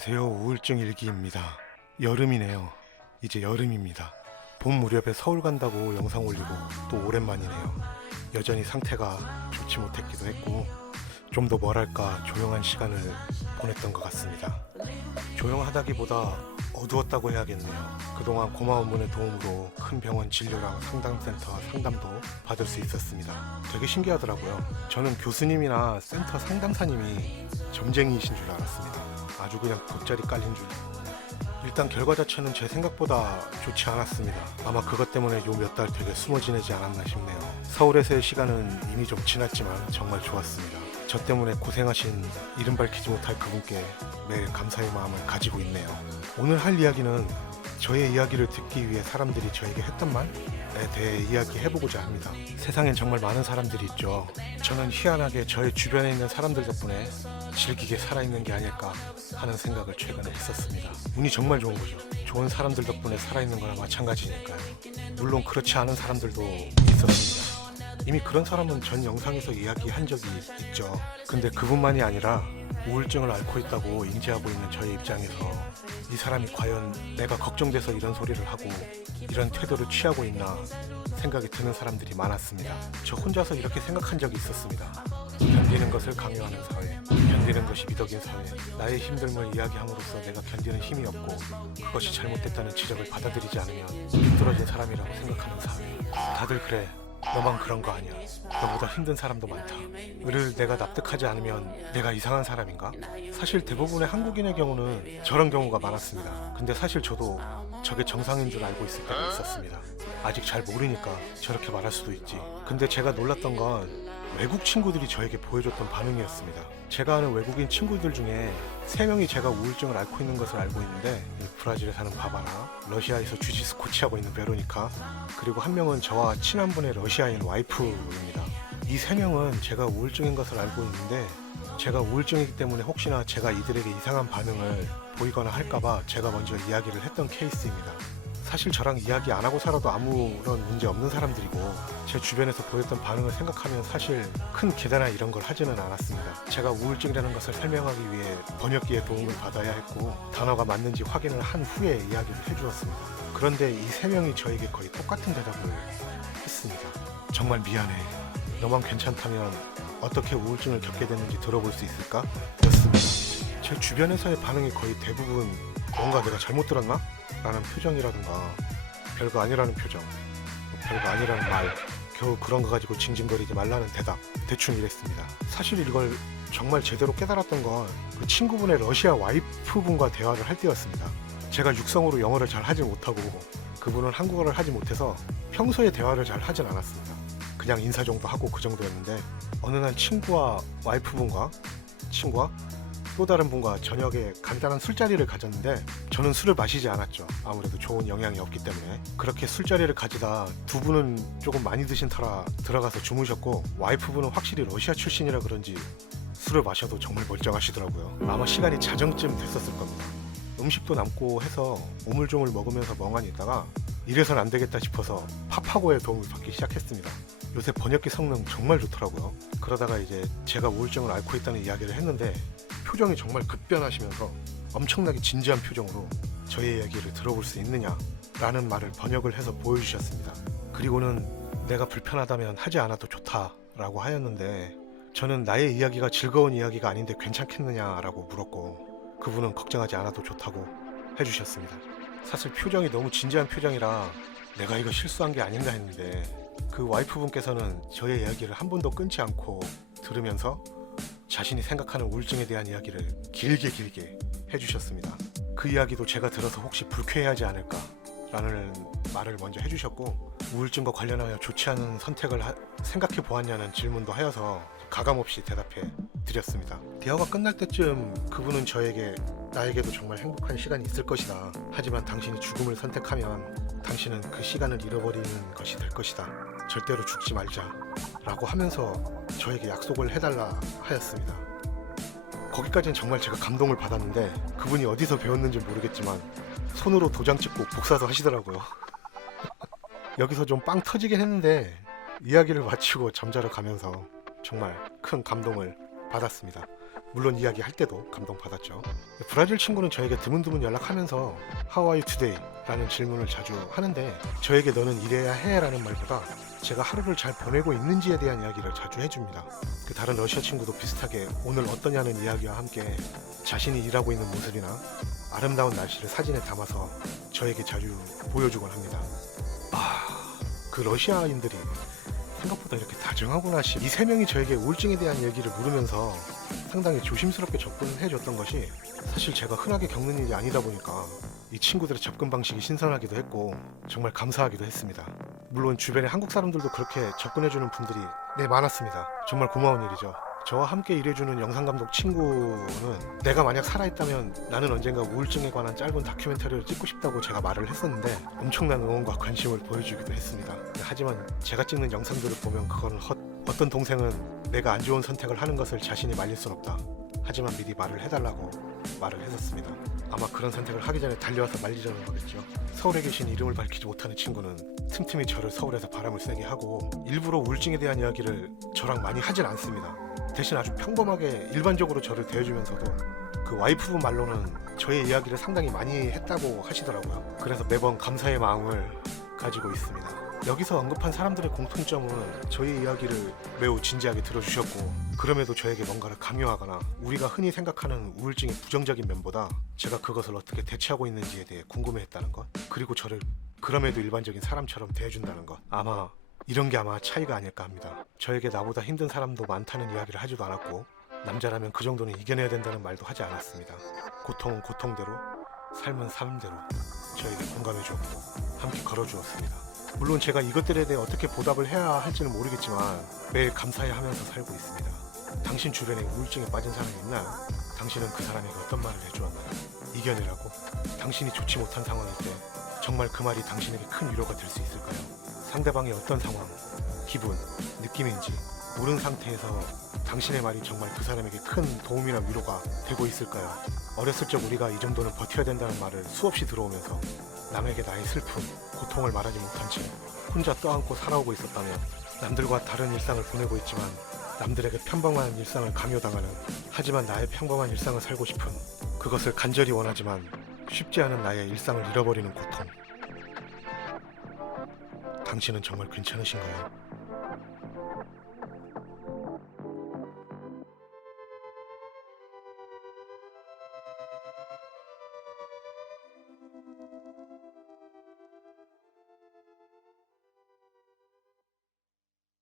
안녕하세요. 우울증 일기입니다. 여름이네요. 이제 여름입니다. 봄 무렵에 서울 간다고 영상 올리고 또 오랜만이네요. 여전히 상태가 좋지 못했기도 했고 좀 더 뭐랄까 조용한 시간을 보냈던 것 같습니다. 조용하다기보다 어두웠다고 해야겠네요. 그동안 고마운 분의 도움으로 큰 병원 진료랑 상담센터 상담도 받을 수 있었습니다. 되게 신기하더라고요. 저는 교수님이나 센터 상담사님이 점쟁이이신 줄 알았습니다. 아주 그냥 돗자리 깔린 줄. 일단 결과 자체는 제 생각보다 좋지 않았습니다. 아마 그것 때문에 요 몇 달 되게 숨어 지내지 않았나 싶네요. 서울에서의 시간은 이미 좀 지났지만 정말 좋았습니다. 저 때문에 고생하신 이름 밝히지 못할 그분께 매일 감사의 마음을 가지고 있네요. 오늘 할 이야기는 저의 이야기를 듣기 위해 사람들이 저에게 했던 말에 대해 이야기해보고자 합니다. 세상엔 정말 많은 사람들이 있죠. 저는 희한하게 저의 주변에 있는 사람들 덕분에 즐기게 살아있는 게 아닐까 하는 생각을 최근에 했었습니다. 운이 정말 좋은 거죠. 좋은 사람들 덕분에 살아있는 거나 마찬가지니까요. 물론 그렇지 않은 사람들도 있었습니다. 이미 그런 사람은 전 영상에서 이야기한 적이 있죠. 근데 그분만이 아니라 우울증을 앓고 있다고 인지하고 있는 저의 입장에서 이 사람이 과연 내가 걱정돼서 이런 소리를 하고 이런 태도를 취하고 있나 생각이 드는 사람들이 많았습니다. 저 혼자서 이렇게 생각한 적이 있었습니다. 견디는 것을 강요하는 사회, 견디는 것이 미덕인 사회, 나의 힘듦을 이야기함으로써 내가 견디는 힘이 없고 그것이 잘못됐다는 지적을 받아들이지 않으면 힘들어진 사람이라고 생각하는 사회. 다들 그래, 너만 그런 거 아니야, 너보다 힘든 사람도 많다, 를 내가 납득하지 않으면 내가 이상한 사람인가? 사실 대부분의 한국인의 경우는 저런 경우가 많았습니다. 근데 사실 저도 저게 정상인 줄 알고 있을 때가 있었습니다. 아직 잘 모르니까 저렇게 말할 수도 있지. 근데 제가 놀랐던 건 외국 친구들이 저에게 보여줬던 반응이었습니다. 제가 아는 외국인 친구들 중에 3명이 제가 우울증을 앓고 있는 것을 알고 있는데, 브라질에 사는 바바라, 러시아에서 주짓수 코치하고 있는 베로니카, 그리고 한 명은 저와 친한 분의 러시아인 와이프입니다. 이 3명은 제가 우울증인 것을 알고 있는데 제가 우울증이기 때문에 혹시나 제가 이들에게 이상한 반응을 보이거나 할까봐 제가 먼저 이야기를 했던 케이스입니다. 사실 저랑 이야기 안 하고 살아도 아무런 문제 없는 사람들이고 제 주변에서 보였던 반응을 생각하면 사실 큰 기대나 이런 걸 하지는 않았습니다. 제가 우울증이라는 것을 설명하기 위해 번역기의 도움을 받아야 했고 단어가 맞는지 확인을 한 후에 이야기를 해주었습니다. 그런데 이 3명이 저에게 거의 똑같은 대답을 했습니다. 정말 미안해. 너만 괜찮다면 어떻게 우울증을 겪게 됐는지 들어볼 수 있을까? 였습니다. 제 주변에서의 반응이 거의 대부분 뭔가 내가 잘못 들었나? 라는 표정이라든가 별거 아니라는 표정, 별거 아니라는 말, 겨우 그런 거 가지고 징징거리지 말라는 대답, 대충 이랬습니다. 사실 이걸 정말 제대로 깨달았던 건 그 친구분의 러시아 와이프분과 대화를 할 때였습니다. 제가 육성으로 영어를 잘 하지 못하고 그분은 한국어를 하지 못해서 평소에 대화를 잘 하진 않았습니다. 그냥 인사 정도 하고 그 정도였는데 어느 날 친구와 또 다른 분과 저녁에 간단한 술자리를 가졌는데 저는 술을 마시지 않았죠. 아무래도 좋은 영향이 없기 때문에. 그렇게 술자리를 가지다 두 분은 조금 많이 드신 터라 들어가서 주무셨고 와이프분은 확실히 러시아 출신이라 그런지 술을 마셔도 정말 멀쩡하시더라고요. 아마 시간이 자정쯤 됐었을 겁니다. 음식도 남고 해서 오물조물 먹으면서 멍하니 있다가 이래선 안 되겠다 싶어서 파파고의 도움을 받기 시작했습니다. 요새 번역기 성능 정말 좋더라고요. 그러다가 이제 제가 우울증을 앓고 있다는 이야기를 했는데 표정이 정말 급변하시면서 엄청나게 진지한 표정으로 저의 이야기를 들어볼 수 있느냐 라는 말을 번역을 해서 보여주셨습니다. 그리고는 내가 불편하다면 하지 않아도 좋다 라고 하였는데 저는 나의 이야기가 즐거운 이야기가 아닌데 괜찮겠느냐 라고 물었고 그분은 걱정하지 않아도 좋다고 해주셨습니다. 사실 표정이 너무 진지한 표정이라 내가 이거 실수한 게 아닌가 했는데 그 와이프분께서는 저의 이야기를 한 번도 끊지 않고 들으면서 자신이 생각하는 우울증에 대한 이야기를 길게 해주셨습니다. 그 이야기도 제가 들어서 혹시 불쾌해하지 않을까 라는 말을 먼저 해주셨고 우울증과 관련하여 좋지 않은 선택을 생각해 보았냐는 질문도 하여서 가감없이 대답해 드렸습니다. 대화가 끝날 때쯤 그분은 저에게 나에게도 정말 행복한 시간이 있을 것이다. 하지만 당신이 죽음을 선택하면 당신은 그 시간을 잃어버리는 것이 될 것이다. 절대로 죽지 말자 라고 하면서 저에게 약속을 해달라 하였습니다. 거기까지는 정말 제가 감동을 받았는데 그분이 어디서 배웠는지 모르겠지만 손으로 도장 찍고 복사도 하시더라고요. 여기서 좀 빵 터지긴 했는데 이야기를 마치고 잠자러 가면서 정말 큰 감동을 받았습니다. 물론 이야기할 때도 감동받았죠. 브라질 친구는 저에게 드문드문 연락하면서 How are you today? 라는 질문을 자주 하는데 저에게 너는 이래야 해 라는 말보다 제가 하루를 잘 보내고 있는지에 대한 이야기를 자주 해줍니다. 그 다른 러시아 친구도 비슷하게 오늘 어떠냐는 이야기와 함께 자신이 일하고 있는 모습이나 아름다운 날씨를 사진에 담아서 저에게 자주 보여주곤 합니다. 그 러시아인들이 생각보다 이렇게 다정하구나 싶. 이 세 명이 저에게 우울증에 대한 얘기를 물으면서 상당히 조심스럽게 접근해 줬던 것이 사실 제가 흔하게 겪는 일이 아니다 보니까 이 친구들의 접근 방식이 신선하기도 했고 정말 감사하기도 했습니다. 물론 주변에 한국 사람들도 그렇게 접근해 주는 분들이 많았습니다. 정말 고마운 일이죠. 저와 함께 일해주는 영상감독 친구는 내가 만약 살아있다면 나는 언젠가 우울증에 관한 짧은 다큐멘터리를 찍고 싶다고 제가 말을 했었는데 엄청난 응원과 관심을 보여주기도 했습니다. 하지만 제가 찍는 영상들을 보면 그거는 어떤 동생은 내가 안 좋은 선택을 하는 것을 자신이 말릴 순 없다. 하지만 미리 말을 해달라고 말을 했었습니다. 아마 그런 선택을 하기 전에 달려와서 말리자는 거겠죠. 서울에 계신 이름을 밝히지 못하는 친구는 틈틈이 저를 서울에서 바람을 쐬게 하고 일부러 우울증에 대한 이야기를 저랑 많이 하진 않습니다. 대신 아주 평범하게 일반적으로 저를 대해주면서도 그 와이프분 말로는 저의 이야기를 상당히 많이 했다고 하시더라고요. 그래서 매번 감사의 마음을 가지고 있습니다. 여기서 언급한 사람들의 공통점은 저의 이야기를 매우 진지하게 들어주셨고 그럼에도 저에게 뭔가를 강요하거나 우리가 흔히 생각하는 우울증의 부정적인 면보다 제가 그것을 어떻게 대처하고 있는지에 대해 궁금해했다는 것, 그리고 저를 그럼에도 일반적인 사람처럼 대해준다는 것, 이런 게 아마 차이가 아닐까 합니다. 저에게 나보다 힘든 사람도 많다는 이야기를 하지도 않았고 남자라면 그 정도는 이겨내야 된다는 말도 하지 않았습니다. 고통은 고통대로, 삶은 삶대로 저에게 공감해 주었고 함께 걸어주었습니다. 물론 제가 이것들에 대해 어떻게 보답을 해야 할지는 모르겠지만 매일 감사해 하면서 살고 있습니다. 당신 주변에 우울증에 빠진 사람이 있나요? 당신은 그 사람에게 어떤 말을 해주었나요? 이겨내라고? 당신이 좋지 못한 상황일 때 정말 그 말이 당신에게 큰 위로가 될 수 있을까요? 상대방이 어떤 상황, 기분, 느낌인지 모르는 상태에서 당신의 말이 정말 그 사람에게 큰 도움이나 위로가 되고 있을까요? 어렸을 적 우리가 이 정도는 버텨야 된다는 말을 수없이 들어오면서 남에게 나의 슬픔, 고통을 말하지 못한 채 혼자 떠안고 살아오고 있었다면 남들과 다른 일상을 보내고 있지만 남들에게 평범한 일상을 강요당하는, 하지만 나의 평범한 일상을 살고 싶은, 그것을 간절히 원하지만 쉽지 않은 나의 일상을 잃어버리는 고통. 당신은 정말 괜찮으신가요?